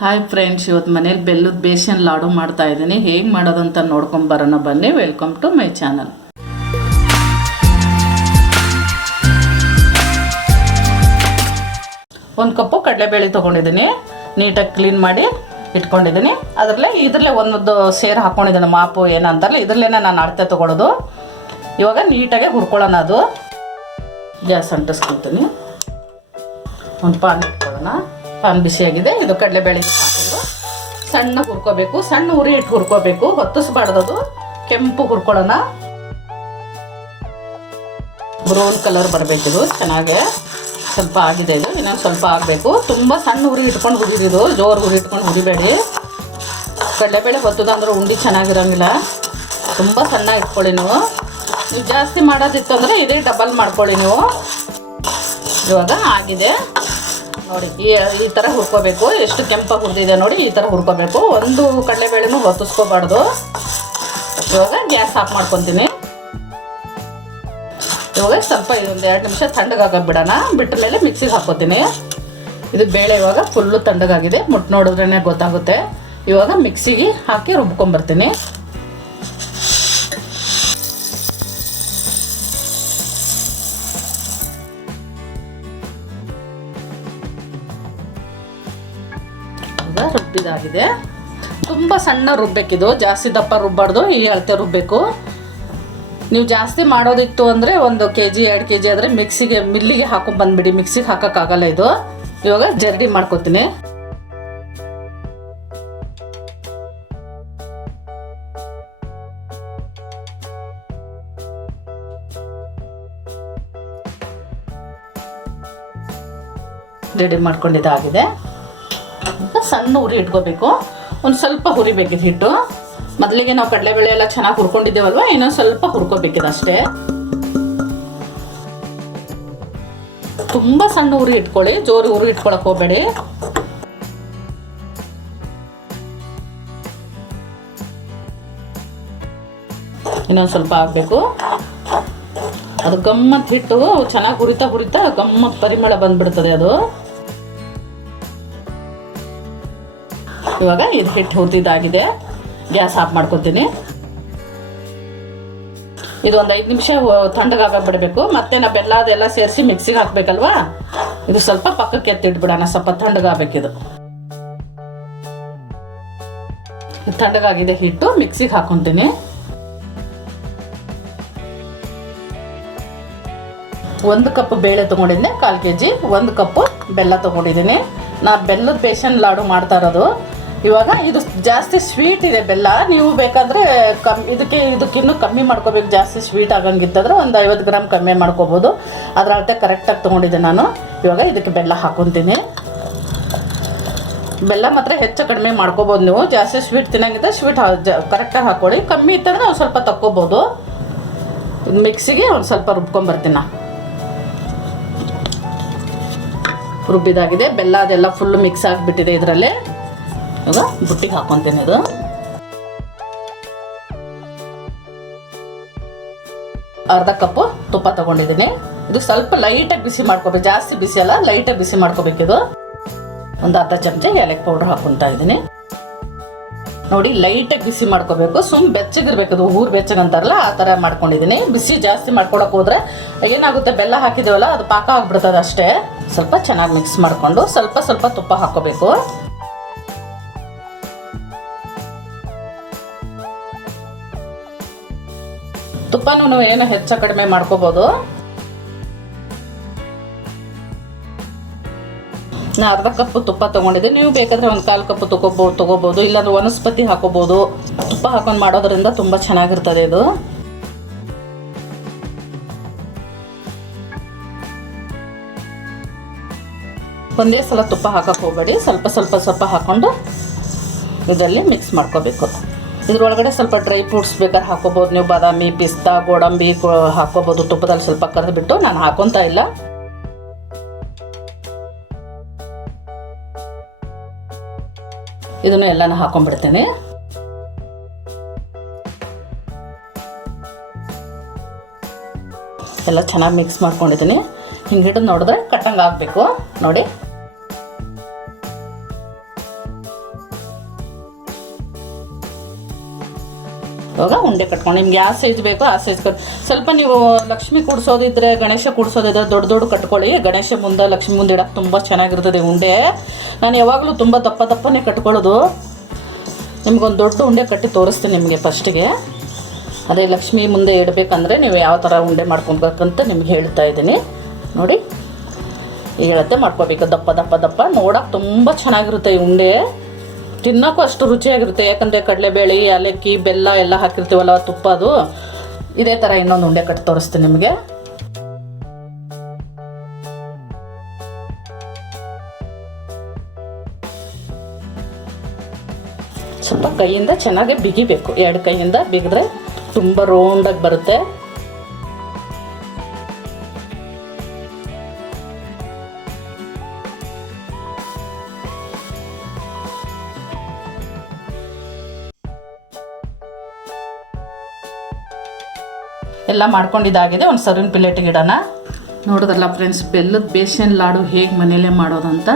Hi friends, ಇವತ್ತು ಮನೇಲಿ ಬೆಲ್ಲದ ಬೇಸನ್ ಲಾಡು ಮಾಡ್ತಾ ಇದ್ದೀನಿ. ಹೇಗೆ ಮಾಡೋದಂತ ನೋಡ್ಕೊಂಬರೋಣ ಬನ್ನಿ. Welcome to my channel. ಒಂದು ಕಪ್ಪು ಕಡಲೆಬೇಳೆ ತೊಗೊಂಡಿದ್ದೀನಿ. ನೀಟಾಗಿ ಕ್ಲೀನ್ ಮಾಡಿ ಇಟ್ಕೊಂಡಿದ್ದೀನಿ. ಇದರಲ್ಲೇ ಒಂದು ಸೇರು ಹಾಕ್ಕೊಂಡಿದ್ದೀನಿ. ಮಾಪು ಏನಂತಾರಲ್ಲ, ಇದರಲ್ಲೇ ನಾನು ಅಳತೆ ತೊಗೊಳ್ಳೋದು. ಇವಾಗ ನೀಟಾಗಿ ಹುರ್ಕೊಳ್ಳೋಣ. ಅದು ಗ್ಯಾಸ್ ಅಂಟಿಸ್ಕೊಳ್ತೀನಿ. ಒಂದು ಪಾನ್ ಇಟ್ಕೊಳ್ಳೋಣ. ಪಾನ್ ಬಿಸಿಯಾಗಿದೆ. ಇದು ಕಡಲೆಬೇಳೆ ಹಾಕೊಂಡು ಸಣ್ಣ ಹುರ್ಕೋಬೇಕು. ಸಣ್ಣ ಉರಿ ಇಟ್ಟು ಹುರ್ಕೋಬೇಕು, ಹೊತ್ತಿಸ್ಬಾರ್ದದು. ಕೆಂಪು ಹುರ್ಕೊಳ್ಳೋಣ. Brown colour ಬರಬೇಕಿದು. ಚೆನ್ನಾಗೆ ಸ್ವಲ್ಪ ಆಗಿದೆ. ಇದು ಇನ್ನೊಂದು ಸ್ವಲ್ಪ ಆಗಬೇಕು. ತುಂಬ ಸಣ್ಣ ಉರಿ ಇಟ್ಕೊಂಡು ಹುರಿದಿದ್ದು, ಜೋರು ಉರಿ ಇಟ್ಕೊಂಡು ಹುರಿಬೇಡಿ. ಕಡಲೆಬೇಳೆ ಹೊತ್ತದಂದ್ರೆ ಉಂಡೆ ಚೆನ್ನಾಗಿರೋಂಗಿಲ್ಲ. ತುಂಬ ಸಣ್ಣ ಇಟ್ಕೊಳ್ಳಿ. ನೀವು ಜಾಸ್ತಿ ಮಾಡೋದಿತ್ತು ಅಂದರೆ ಇದೇ ಡಬಲ್ ಮಾಡ್ಕೊಳ್ಳಿ ನೀವು. ಇವಾಗ ಆಗಿದೆ ನೋಡಿ. ಈ ಥರ ಹುರ್ಕೋಬೇಕು. ಎಷ್ಟು ಕೆಂಪಾಗಿ ಹುರಿದಿದೆ ನೋಡಿ, ಈ ಥರ ಹುರ್ಕೋಬೇಕು. ಒಂದು ಕಡಲೆಬೇಳೆನೂ ಹೊತ್ತಿಸ್ಕೋಬಾರ್ದು. ಇವಾಗ ಗ್ಯಾಸ್ ಆಫ್ ಮಾಡ್ಕೊತೀನಿ. ಇವಾಗ ಸ್ವಲ್ಪ ಒಂದು 2 ನಿಮಿಷ ತಣ್ಣಗಾಗ ಬಿಡೋಣ. ಬಿಟ್ಟ ಮೇಲೆ ಮಿಕ್ಸಿಗೆ ಹಾಕೋತೀನಿ. ಇದು ಬೇಳೆ ಇವಾಗ ಫುಲ್ಲು ತಣ್ಣಗಾಗಿದೆ. ಮುಟ್ಟು ನೋಡಿದ್ರೇ ಗೊತ್ತಾಗುತ್ತೆ. ಇವಾಗ ಮಿಕ್ಸಿಗೆ ಹಾಕಿ ರುಬ್ಕೊಂಬರ್ತೀನಿ. ರುಬ್ಬಿದಾಗಿದೆ. ತುಂಬ ಸಣ್ಣ ರುಬ್ಬೇಕಿದು, ಜಾಸ್ತಿ ದಪ್ಪ ರುಬ್ಬಾರ್ದು. ಈ ಅಳತೆ ರುಬ್ಬಬೇಕು. ನೀವು ಜಾಸ್ತಿ ಮಾಡೋದಿತ್ತು ಅಂದರೆ 1 kg 2 kg ಆದರೆ ಮಿಲ್ಲಿಗೆ ಹಾಕೊಂಡು ಬಂದುಬಿಡಿ. ಮಿಕ್ಸಿಗೆ ಹಾಕೋಕ್ಕಾಗಲ್ಲ ಇದು. ಇವಾಗ ಜರಡಿ ಮಾಡ್ಕೊತೀನಿ. ರೆಡಿ ಮಾಡ್ಕೊಂಡಿದ್ದಾಗಿದೆ. ಸಣ್ಣ ಉರಿ ಇಟ್ಕೋಬೇಕು. ಒಂದು ಸ್ವಲ್ಪ ಹುರಿಬೇಕಿದ್ದು ಹಿಟ್ಟು. ಮೊದಲಿಗೆ ನಾವು ಕಡಲೆಬೇಳೆ ಎಲ್ಲ ಚೆನ್ನಾಗಿ ಹುರ್ಕೊಂಡಿದ್ದೇವಲ್ವ, ಇನ್ನೊಂದು ಸ್ವಲ್ಪ ಹುರ್ಕೋಬೇಕಿದೆ ಅಷ್ಟೇ. ತುಂಬ ಸಣ್ಣ ಉರಿ ಇಟ್ಕೊಳ್ಳಿ, ಜೋರು ಉರಿ ಇಟ್ಕೊಳಕ್ಕೆ ಹೋಗಬೇಡಿ. ಇನ್ನೊಂದು ಸ್ವಲ್ಪ ಆಗಬೇಕು. ಅದು ಗಮ್ಮತ್ ಹಿಟ್ಟು ಚೆನ್ನಾಗಿ ಹುರಿತಾ ಗಮ್ಮತ್ ಪರಿಮಳ ಬಂದ್ಬಿಡ್ತದೆ ಅದು. ಇವಾಗ ಇದು ಹಿಟ್ಟು ಹುರಿದಿದ್ದಾಗಿದೆ. ಗ್ಯಾಸ್ ಆಫ್ ಮಾಡ್ಕೊತೀನಿ. ಇದು ಒಂದು 5 ನಿಮಿಷ ತಣ್ಣಗಾಗ ಬಿಡಬೇಕು. ಮತ್ತೆ ನಾವು ಬೆಲ್ಲ ಅದೆಲ್ಲ ಸೇರಿಸಿ ಮಿಕ್ಸಿಗೆ ಹಾಕಬೇಕಲ್ವಾ. ಇದು ಸ್ವಲ್ಪ ಪಕ್ಕಕ್ಕೆ ಎತ್ತಿಟ್ಬಿಡೋಣ. ಸ್ವಲ್ಪ ತಣ್ಣಗಾಗಬೇಕಿದು. ತಣ್ಣಗಾಗಿದೆ ಹಿಟ್ಟು. ಮಿಕ್ಸಿಗೆ ಹಾಕೊತೀನಿ. 1 ಕಪ್ ಬೇಳೆ ತೊಗೊಂಡಿದ್ದೆ, 1/4 kg. 1 ಕಪ್ಪು ಬೆಲ್ಲ ತೊಗೊಂಡಿದ್ದೀನಿ. ನಾ ಬೆಲ್ಲದ ಬೇಸನ್ ಲಾಡು ಮಾಡ್ತಾ ಇರೋದು. ಇವಾಗ ಇದು ಜಾಸ್ತಿ ಸ್ವೀಟ್ ಇದೆ ಬೆಲ್ಲ. ನೀವು ಬೇಕಾದರೆ ಇದಕ್ಕಿನ್ನೂ ಕಮ್ಮಿ ಮಾಡ್ಕೋಬೇಕು. ಜಾಸ್ತಿ ಸ್ವೀಟ್ ಆಗಂಗಿತ್ತಂದ್ರೆ ಒಂದು 50 ಗ್ರಾಮ್ ಕಮ್ಮಿ ಮಾಡ್ಕೋಬೋದು. ಅದರ ಅಳತೆ ಕರೆಕ್ಟಾಗಿ ತೊಗೊಂಡಿದ್ದೆ ನಾನು. ಇವಾಗ ಇದಕ್ಕೆ ಬೆಲ್ಲ ಹಾಕೊತೀನಿ. ಬೆಲ್ಲ ಮಾತ್ರ ಹೆಚ್ಚು ಕಡಿಮೆ ಮಾಡ್ಕೋಬೋದು ನೀವು. ಜಾಸ್ತಿ ಸ್ವೀಟ್ ತಿನ್ನಂಗಿದ್ದರೆ ಸ್ವೀಟ್ ಕರೆಕ್ಟಾಗಿ ಹಾಕ್ಕೊಳ್ಳಿ. ಕಮ್ಮಿ ಇತ್ತಂದರೆ ಒಂದು ಸ್ವಲ್ಪ ತಕ್ಕೋಬೋದು. ಮಿಕ್ಸಿಗೆ ಒಂದು ಸ್ವಲ್ಪ ರುಬ್ಕೊಂಬರ್ತೀನಿ. ರುಬ್ಬಿದಾಗಿದೆ. ಬೆಲ್ಲ ಅದೆಲ್ಲ ಫುಲ್ ಮಿಕ್ಸ್ ಆಗಿಬಿಟ್ಟಿದೆ ಇದರಲ್ಲಿ. ಇವಾಗ ಬುಟ್ಟಿಗೆ ಹಾಕ್ಕೊತೀನಿ. ಇದು ಅರ್ಧ ಕಪ್ಪು ತುಪ್ಪ ತೊಗೊಂಡಿದ್ದೀನಿ. ಇದು ಸ್ವಲ್ಪ ಲೈಟಾಗಿ ಬಿಸಿ ಮಾಡ್ಕೋಬೇಕು. ಜಾಸ್ತಿ ಬಿಸಿ ಅಲ್ಲ, ಲೈಟಾಗಿ ಬಿಸಿ ಮಾಡ್ಕೋಬೇಕಿದು. ಒಂದು ಅರ್ಧ ಚಮಚ ಏಲಕ್ಕಿ ಪೌಡ್ರ್ ಹಾಕ್ಕೊತಾ ಇದ್ದೀನಿ. ನೋಡಿ, ಲೈಟಾಗಿ ಬಿಸಿ ಮಾಡ್ಕೋಬೇಕು. ಬೆಚ್ಚಗಿರ್ಬೇಕು. ಅದು ಊರು ಬೆಚ್ಚಗಂತಾರಲ್ಲ, ಆ ಥರ ಮಾಡ್ಕೊಂಡಿದ್ದೀನಿ. ಬಿಸಿ ಜಾಸ್ತಿ ಮಾಡ್ಕೊಳಕ್ಕೆ ಹೋದರೆ ಏನಾಗುತ್ತೆ, ಬೆಲ್ಲ ಹಾಕಿದ್ದೇವಲ್ಲ ಅದು ಪಾಕ ಆಗ್ಬಿಡ್ತದೆ ಅಷ್ಟೇ. ಸ್ವಲ್ಪ ಚೆನ್ನಾಗಿ ಮಿಕ್ಸ್ ಮಾಡಿಕೊಂಡು ಸ್ವಲ್ಪ ತುಪ್ಪ ಹಾಕ್ಕೋಬೇಕು. ತುಪ್ಪನೂ ಏನು ಹೆಚ್ಚು ಕಡಿಮೆ ಮಾಡ್ಕೋಬೋದು. ನಾನು ಅರ್ಧ ಕಪ್ಪು ತುಪ್ಪ ತೊಗೊಂಡಿದ್ದೆ. ನೀವು ಬೇಕಾದರೆ 1/4 ಕಪ್ ತೊಗೋಬೋದು. ಇಲ್ಲಾಂದ್ರೆ ವನಸ್ಪತಿ ಹಾಕೋಬೋದು. ತುಪ್ಪ ಹಾಕೊಂಡು ಮಾಡೋದ್ರಿಂದ ತುಂಬ ಚೆನ್ನಾಗಿರ್ತದೆ ಇದು. ಒಂದೇ ಸಲ ತುಪ್ಪ ಹಾಕಕ್ಕೆ ಹೋಗಬೇಡಿ. ಸ್ವಲ್ಪ ಹಾಕ್ಕೊಂಡು ಇದರಲ್ಲಿ ಮಿಕ್ಸ್ ಮಾಡ್ಕೋಬೇಕು. ಇದ್ರೊಳಗಡೆ ಸ್ವಲ್ಪ ಡ್ರೈ ಫ್ರೂಟ್ಸ್ ಬೇಕಾದ್ರೆ ಹಾಕೋಬೋದು ನೀವು. ಬಾದಾಮಿ, ಪಿಸ್ತಾ, ಗೋಡಂಬಿ ಹಾಕೋಬೋದು. ತುಪ್ಪದಲ್ಲಿ ಸ್ವಲ್ಪ ಕರೆದ್ಬಿಟ್ಟು. ನಾನು ಹಾಕೊತಾ ಇಲ್ಲ. ಇದನ್ನು ಎಲ್ಲನೂ ಹಾಕೊಂಡ್ಬಿಡ್ತೇನೆ. ಎಲ್ಲ ಚೆನ್ನಾಗಿ ಮಿಕ್ಸ್ ಮಾಡ್ಕೊಂಡಿದ್ದೀನಿ. ಹಿಂಗೆ ಹಿಡಿದು ನೋಡಿದ್ರೆ ಕಟ್ಟಂಗೆ ಆಗಬೇಕು ನೋಡಿ. ಇವಾಗ ಉಂಡೆ ಕಟ್ಕೊಂಡು ನಿಮ್ಗೆ ಯಾವ ಸೈಜ್ ಬೇಕೋ ಆ ಸೈಜ್ ಸ್ವಲ್ಪ ನೀವು ಲಕ್ಷ್ಮಿ ಕೂಡ್ಸೋದಿದ್ರೆ, ಗಣೇಶ ಕೂಡ್ಸೋದಿದ್ರೆ ದೊಡ್ಡ ದೊಡ್ಡ ಕಟ್ಕೊಳ್ಳಿ. ಗಣೇಶ ಮುಂದೆ, ಲಕ್ಷ್ಮಿ ಮುಂದೆ ಇಡಕ್ಕೆ ತುಂಬ ಚೆನ್ನಾಗಿರ್ತದೆ ಉಂಡೆ. ನಾನು ಯಾವಾಗಲೂ ತುಂಬ ದಪ್ಪ ದಪ್ಪನೇ ಕಟ್ಕೊಳ್ಳೋದು. ನಿಮ್ಗೊಂದು ದೊಡ್ಡ ಉಂಡೆ ಕಟ್ಟಿ ತೋರಿಸ್ತೀನಿ ನಿಮಗೆ ಫಸ್ಟಿಗೆ. ಅದೇ ಲಕ್ಷ್ಮಿ ಮುಂದೆ ಇಡಬೇಕಂದ್ರೆ ನೀವು ಯಾವ ಥರ ಉಂಡೆ ಮಾಡ್ಕೊಬೇಕಂತ ನಿಮ್ಗೆ ಹೇಳ್ತಾ ಇದ್ದೀನಿ ನೋಡಿ. ಈ ಹೇಳತ್ತೆ ಮಾಡ್ಕೋಬೇಕು, ದಪ್ಪ ದಪ್ಪ ದಪ್ಪ. ನೋಡೋಕೆ ತುಂಬ ಚೆನ್ನಾಗಿರುತ್ತೆ ಈ ಉಂಡೆ, ತಿನ್ನೋಕ್ಕೂ ಅಷ್ಟು ರುಚಿಯಾಗಿರುತ್ತೆ. ಯಾಕಂದರೆ ಕಡಲೆಬೇಳೆ, ಏಲಕ್ಕಿ, ಬೆಲ್ಲ ಎಲ್ಲ ಹಾಕಿರ್ತೀವಲ್ಲ, ತುಪ್ಪ. ಅದು ಇದೇ ಥರ ಇನ್ನೊಂದು ಉಂಡೆ ಕಟ್ಟಿ ತೋರಿಸ್ತೀನಿ ನಿಮಗೆ. ಸ್ವಲ್ಪ ಕೈಯಿಂದ ಚೆನ್ನಾಗಿ ಬಿಗಿಬೇಕು, 2 ಕೈಯಿಂದ ಬಿಗಿದ್ರೆ ತುಂಬ ರೌಂಡಾಗಿ ಬರುತ್ತೆ. ಎಲ್ಲ ಮಾಡ್ಕೊಂಡಿದ್ದಾಗಿದೆ. ಒಂದು ಸರ್ವಿಂಗ್ ಪ್ಲೇಟಿಗೆ ಇಡೋಣ. ನೋಡೋದಲ್ಲ ಫ್ರೆಂಡ್ಸ್, ಬೆಲ್ಲದ ಬೇಸನ್ ಲಾಡು ಹೇಗೆ ಮನೆಯಲ್ಲೇ ಮಾಡೋದಂತ.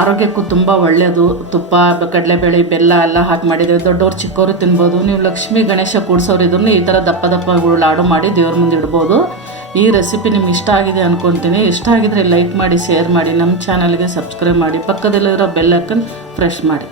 ಆರೋಗ್ಯಕ್ಕೂ ತುಂಬ ಒಳ್ಳೆಯದು. ತುಪ್ಪ, ಕಡಲೆಬೇಳೆ, ಬೆಲ್ಲ ಎಲ್ಲ ಹಾಕಿ ಮಾಡಿದ್ದೇವೆ. ದೊಡ್ಡವ್ರು ಚಿಕ್ಕವರು ತಿನ್ಬೋದು. ನೀವು ಲಕ್ಷ್ಮಿ ಗಣೇಶ ಕೂಡ್ಸೋರು ಇದ್ರೂ ಈ ಥರ ದಪ್ಪ ದಪ್ಪ ಲಾಡು ಮಾಡಿ ದೇವ್ರ ಮುಂದೆ ಇಡ್ಬೋದು. ಈ ರೆಸಿಪಿ ನಿಮ್ಗೆ ಇಷ್ಟ ಆಗಿದೆ ಅಂದ್ಕೊತೀನಿ. ಇಷ್ಟ ಆಗಿದ್ರೆ ಲೈಕ್ ಮಾಡಿ, ಶೇರ್ ಮಾಡಿ, ನಮ್ಮ ಚಾನಲ್ಗೆ ಸಬ್ಸ್ಕ್ರೈಬ್ ಮಾಡಿ, ಪಕ್ಕದಲ್ಲಿರೋ ಬೆಲ್ ಐಕನ್ ಪ್ರೆಸ್ ಮಾಡಿ.